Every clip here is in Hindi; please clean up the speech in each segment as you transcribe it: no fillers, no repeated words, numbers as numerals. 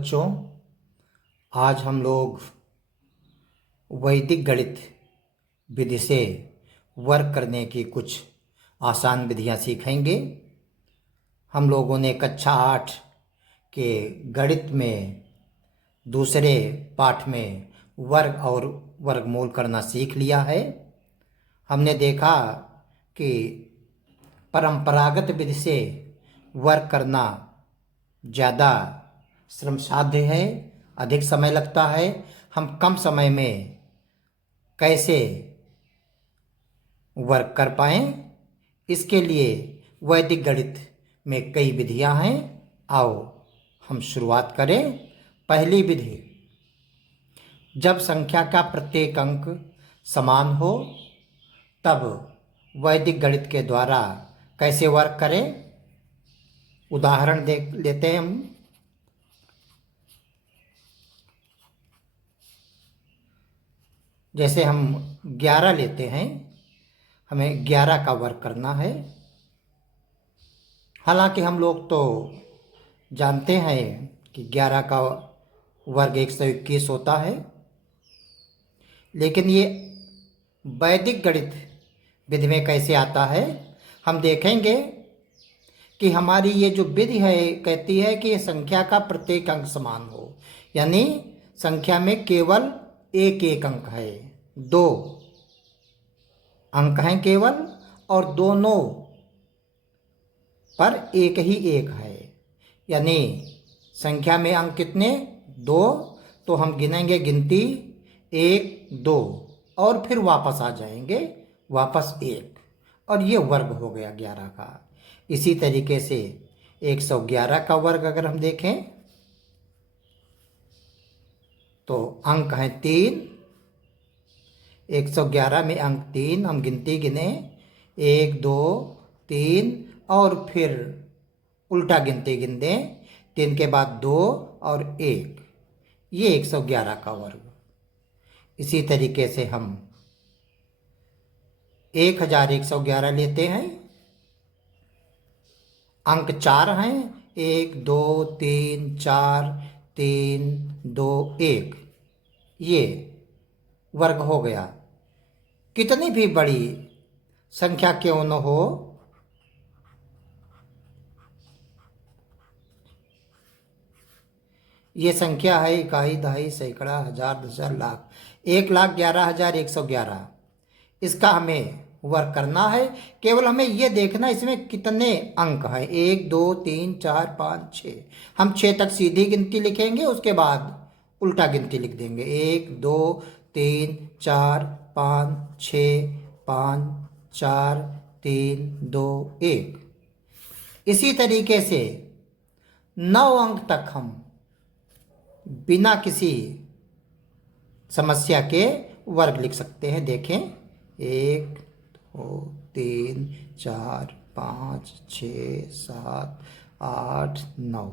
बच्चों, आज हम लोग वैदिक गणित विधि से वर्क करने की कुछ आसान विधियां सीखेंगे। हम लोगों ने कक्षा 8 के गणित में दूसरे पाठ में वर्ग और वर्गमूल करना सीख लिया है। हमने देखा कि परंपरागत विधि से वर्क करना ज़्यादा श्रम साध्य है, अधिक समय लगता है। हम कम समय में कैसे वर्क कर पाएं, इसके लिए वैदिक गणित में कई विधियां हैं। आओ हम शुरुआत करें। पहली विधि, जब संख्या का प्रत्येक अंक समान हो तब वैदिक गणित के द्वारा कैसे वर्क करें, उदाहरण देख लेते हैं हम। जैसे हम 11 लेते हैं, हमें 11 का वर्क करना है। हालांकि हम लोग तो जानते हैं कि 11 का वर्ग 121 होता है, लेकिन ये वैदिक गणित विधि में कैसे आता है हम देखेंगे कि हमारी ये जो विधि है कहती है कि संख्या का प्रत्येक अंक समान हो, यानी संख्या में केवल एक एक अंक है, 2 अंक हैं केवल, और दोनों पर एक ही एक है। यानी संख्या में अंक कितने, 2, तो हम गिनेंगे गिनती 1 2 और फिर वापस आ जाएंगे, वापस 1, और ये वर्ग हो गया 11 का। इसी तरीके से 111 का वर्ग अगर हम देखें तो अंक हैं 3, 111 में अंक 3, हम गिनती गिने 1 2 3 और फिर उल्टा गिनती गिन दें, 3 के बाद 2 और 1, ये 111 का वर्ग। इसी तरीके से हम 1111 लेते हैं, अंक 4 हैं, 1 2 3 4 3 2 1, ये वर्ग हो गया। कितनी भी बड़ी संख्या क्यों न हो, ये संख्या है इकाई, दहाई, सैकड़ा, हजार, दशहरा, लाख, 1,11,111, इसका हमें वर्क करना है। केवल हमें ये देखना इसमें कितने अंक हैं, 1 2 3 4 5 6, हम 6 तक सीधी गिनती लिखेंगे, उसके बाद उल्टा गिनती लिख देंगे, 1 2 3 4 5 6 5 4 3 2 1। इसी तरीके से 9 अंक तक हम बिना किसी समस्या के वर्ग लिख सकते हैं। देखें, 1 2 3 4 5 6 7 8 9,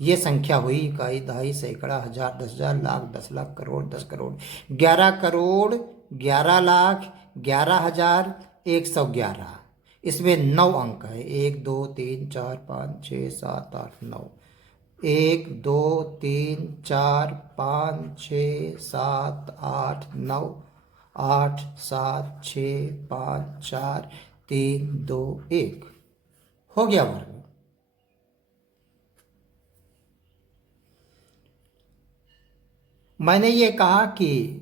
ये संख्या हुई इकाई, दहाई, सैकड़ा, हजार, 10,000, लाख, 10 लाख, करोड़, 10 करोड़, 11 करोड़, 11 लाख, 11,111। इसमें 9 अंक है, 1 2 3 4 5 6 7 8 9, 1 2 3 4 5 6 7 8 9, 8 7 6 5 4 3 2 1, हो गया वर्ग। मैंने ये कहा कि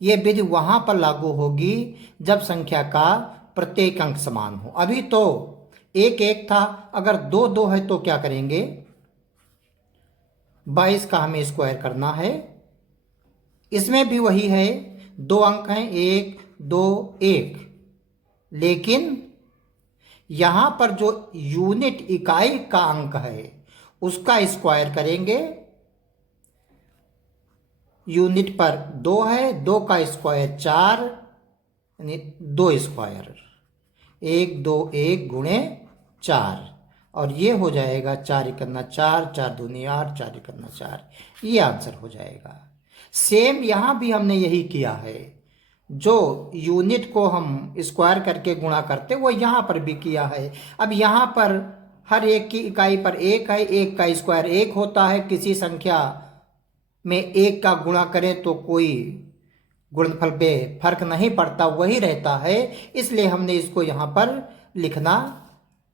ये विधि वहां पर लागू होगी जब संख्या का प्रत्येक अंक समान हो। अभी तो 1 1 था, अगर 2 2 है तो क्या करेंगे, 22 का हमें स्क्वायर करना है। इसमें भी वही है, 2 अंक हैं, 1 2 1, लेकिन यहां पर जो यूनिट इकाई का अंक है उसका स्क्वायर करेंगे। यूनिट पर 2 है, 2 का स्क्वायर 4, यानी 2 स्क्वायर, 1 2 1 गुणे 4, और ये हो जाएगा 4 इकन्ना 4, 4 दूनी 8, 4 इकन्ना 4, ये आंसर हो जाएगा। सेम यहाँ भी हमने यही किया है, जो यूनिट को हम स्क्वायर करके गुणा करते वो यहाँ पर भी किया है। अब यहाँ पर हर एक की इकाई पर एक है, एक का स्क्वायर एक होता है। किसी संख्या में एक का गुणा करें तो कोई गुणनफल पे फर्क नहीं पड़ता, वही रहता है। इसलिए हमने इसको यहाँ पर लिखना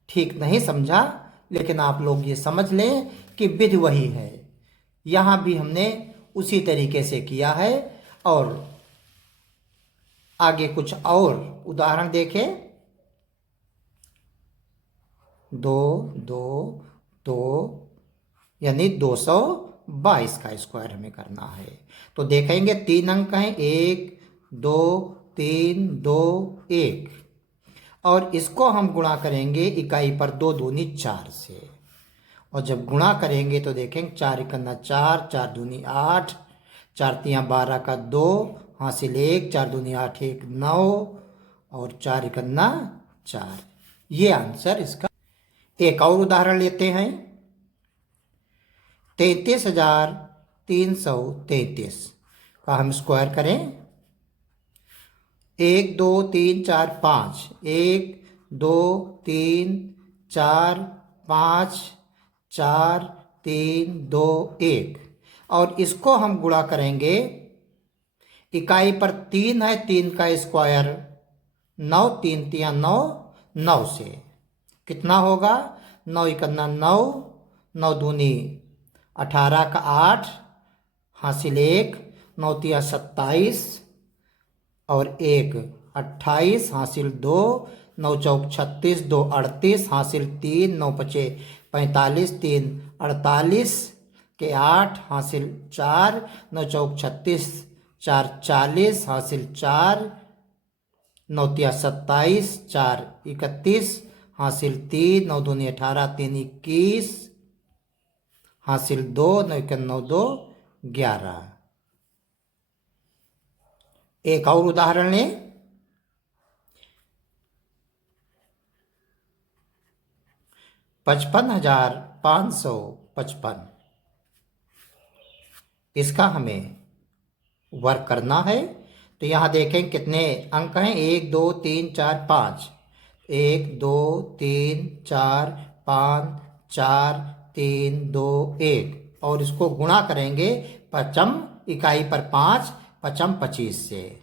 ठीक नहीं समझा, लेकिन आप लोग ये समझ लें कि विधि वही है। यहाँ भी हमने उसी तरीके से किया है। और आगे कुछ और उदाहरण देखें। 2 2 2 यानी 222 का स्क्वायर हमें करना है। तो देखेंगे 3 अंक हैं, 1 2 3 2 1, और इसको हम गुणा करेंगे इकाई पर 2 दूनी 4 से। और जब गुणा करेंगे तो देखेंगे 4 एकन्ना 4, 4 दूनी 8, 4 तियाँ 12 का 2 हासिल 1, 4 दूनी 8 1 9, और 4 एकन्ना 4। ये आंसर इसका। एक और उदाहरण लेते हैं। 33,333 का हम स्क्वायर करें। 1 2 3 4 5, 1 2 3 4 5 4 3 2 1, और इसको हम गुणा करेंगे इकाई पर 3 है, 3 का स्क्वायर 9, 3 तियाँ 9 9 से। कितना होगा? 9 एकन्ना 9, 9 दूनी 18 का 8 हासिल 1, 9 तिया 27, और 1 28 हासिल 2, 9 चौक 36, 2 38 हासिल 3, 9 पचे 45, 3 48 के 8 हासिल 4, 9 चौक 36, 4 40 हासिल 4, 9 तिया 27, 4 31 हासिल 3, 9 दूनी 18, 3 21 हासिल 2, 9 एकन 9 2 11। एक और उदाहरण लें। 55,555, इसका हमें वर्क करना है। तो यहाँ देखें कितने अंक हैं, 1 2 3 4 5, 1 2 3 4 5 4 3 2 1, और इसको गुणा करेंगे पचम इकाई पर 5 पचम 25 से।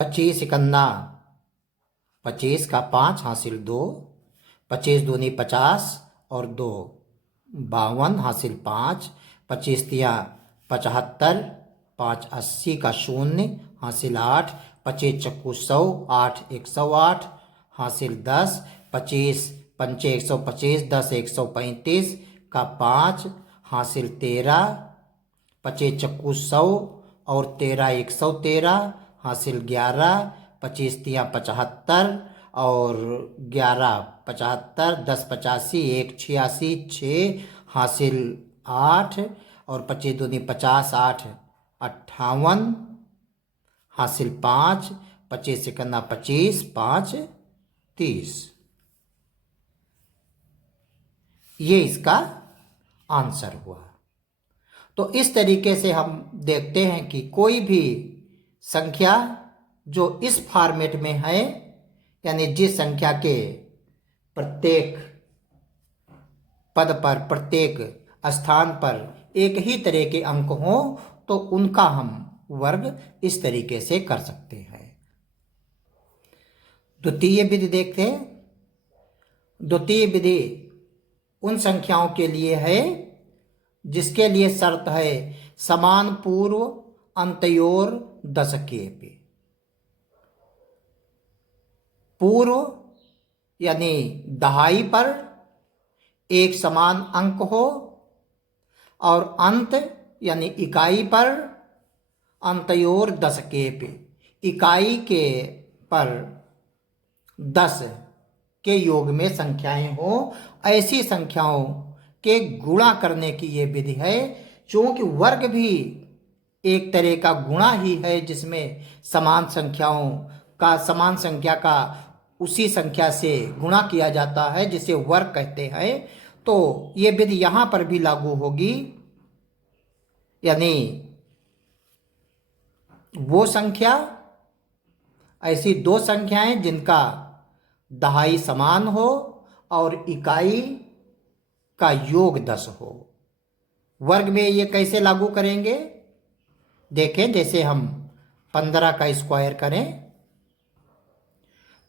25 एकन्ना 25 का 5 हासिल 2, 25 दूनी 50 और 2 52 हासिल 5, 25 तिया 75, 5 80 का 0 हासिल 8, 25 चक्कू 100, 8 108 हासिल 10, 25 पंचे 125, 10 135 का 5 हासिल 13, 25 चक्कू 100 और 13 113 हासिल 11, 25 तिया 75 और 11 75, 10 85, 1 86 6 हासिल 8, और 25 दूनी 50, 8 58 हासिल 5, 25 एकन्ना 25, 5 30। ये इसका आंसर हुआ। तो इस तरीके से हम देखते हैं कि कोई भी संख्या जो इस फॉर्मेट में है, यानी जिस संख्या के प्रत्येक पद पर प्रत्येक स्थान पर एक ही तरह के अंक हों, तो उनका हम वर्ग इस तरीके से कर सकते हैं। द्वितीय विधि देखते हैं। द्वितीय विधि उन संख्याओं के लिए है जिसके लिए शर्त है समान पूर्व अंत्योर दशके पे। पूर्व यानी दहाई पर एक समान अंक हो, और अंत यानी इकाई पर अंत्योर दशके पे इकाई के पर 10 के योग में संख्याएं हो, ऐसी संख्याओं के गुणा करने की ये विधि है। चूंकि वर्ग भी एक तरह का गुणा ही है, जिसमें समान संख्या का उसी संख्या से गुणा किया जाता है, जिसे वर्ग कहते हैं। तो ये विधि यहाँ पर भी लागू होगी। यानी वो संख्या, ऐसी दो संख्याएं जिनका दहाई समान हो और इकाई का योग 10 हो। वर्ग में ये कैसे लागू करेंगे? देखें, जैसे हम 15 का स्क्वायर करें,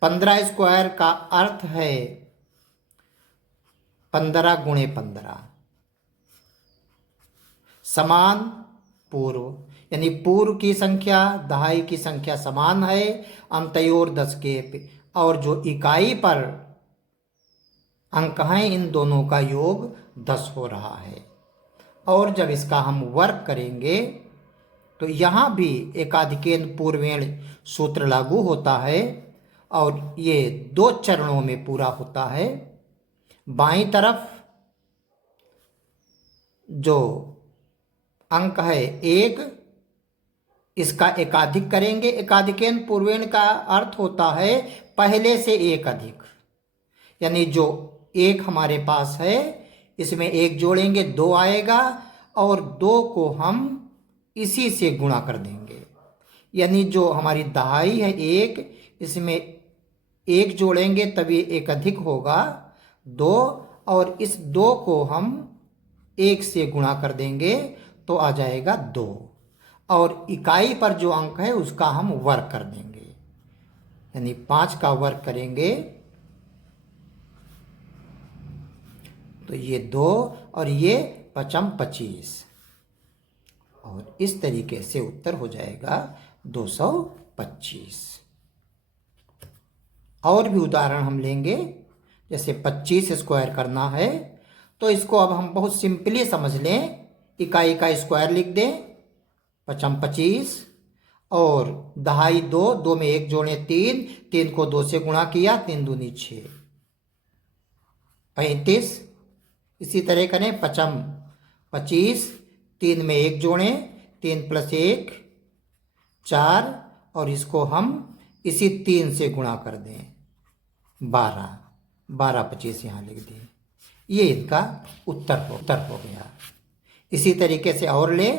15 स्क्वायर का अर्थ है 15 गुणे 15 समान पूर्व, यानी पूर्व की संख्या दहाई की संख्या समान है, अंत्योर 10 के और जो इकाई पर अंक हैं इन दोनों का योग 10 हो रहा है। और जब इसका हम वर्ग करेंगे तो यहाँ भी एकाधिकेन पूर्वेण सूत्र लागू होता है और ये 2 चरणों में पूरा होता है। बाईं तरफ जो अंक है 1, इसका एकाधिक करेंगे। एकाधिकेन पूर्वेण का अर्थ होता है पहले से एक अधिक, यानी जो 1 हमारे पास है इसमें 1 जोड़ेंगे 2 आएगा और 2 को हम इसी से गुणा कर देंगे, यानी जो हमारी दहाई है 1, इसमें 1 जोड़ेंगे तभी एक अधिक होगा 2 और इस 2 को हम 1 से गुणा कर देंगे तो आ जाएगा 2 और इकाई पर जो अंक है उसका हम वर्ग कर देंगे, यानी 5 का वर्ग करेंगे तो ये 2 और ये 5 25 और इस तरीके से उत्तर हो जाएगा 225। और भी उदाहरण हम लेंगे, जैसे 25 स्क्वायर करना है तो इसको अब हम बहुत सिंपली समझ लें, इकाई का स्क्वायर लिख दें 5 25 और दहाई 2, 2 में 1 जोड़े 3, 3 को 2 से गुणा किया 3 दूनी 6 35। इसी तरह करें 5 25, 3 में 1 जोड़ें 3 + 1 4 और इसको हम इसी 3 से गुणा कर दें 12, 12 25 यहाँ लिख दें। ये इनका उत्तर हो गया। इसी तरीके से और ले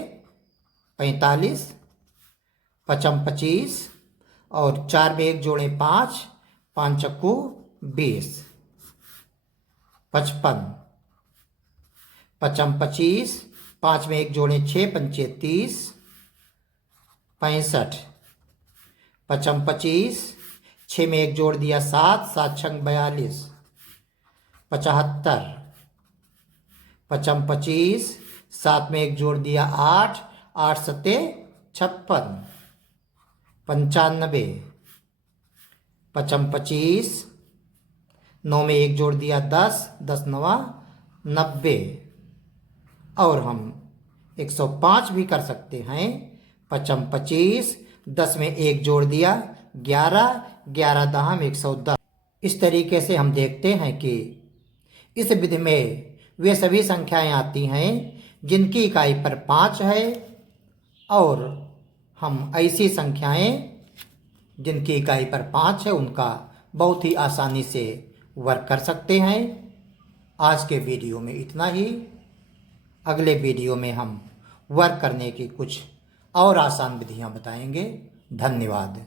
45, 5 25 और 4 में 1 जोड़ें 5, 5 चक्कू 20 55, 5 25, 5 में 1 जोड़ें 6 पंचे 30 65, 5 25, 6 में 1 जोड़ दिया 7, 7 छंग 42 75, 5 25, 7 में 1 जोड़ दिया 8, 8 सत्ते 56 95, 5 25, 9 में 1 जोड़ दिया 10, 10 9 90 और हम 105 भी कर सकते हैं। 5 25, 10 में 1 जोड़ दिया 11, 11 दहम 110। इस तरीके से हम देखते हैं कि इस विधि में वे सभी संख्याएं आती हैं जिनकी इकाई पर 5 है और हम ऐसी संख्याएं जिनकी इकाई पर 5 है उनका बहुत ही आसानी से वर्क कर सकते हैं। आज के वीडियो में इतना ही। अगले वीडियो में हम वर्क करने की कुछ और आसान विधियां बताएंगे। धन्यवाद।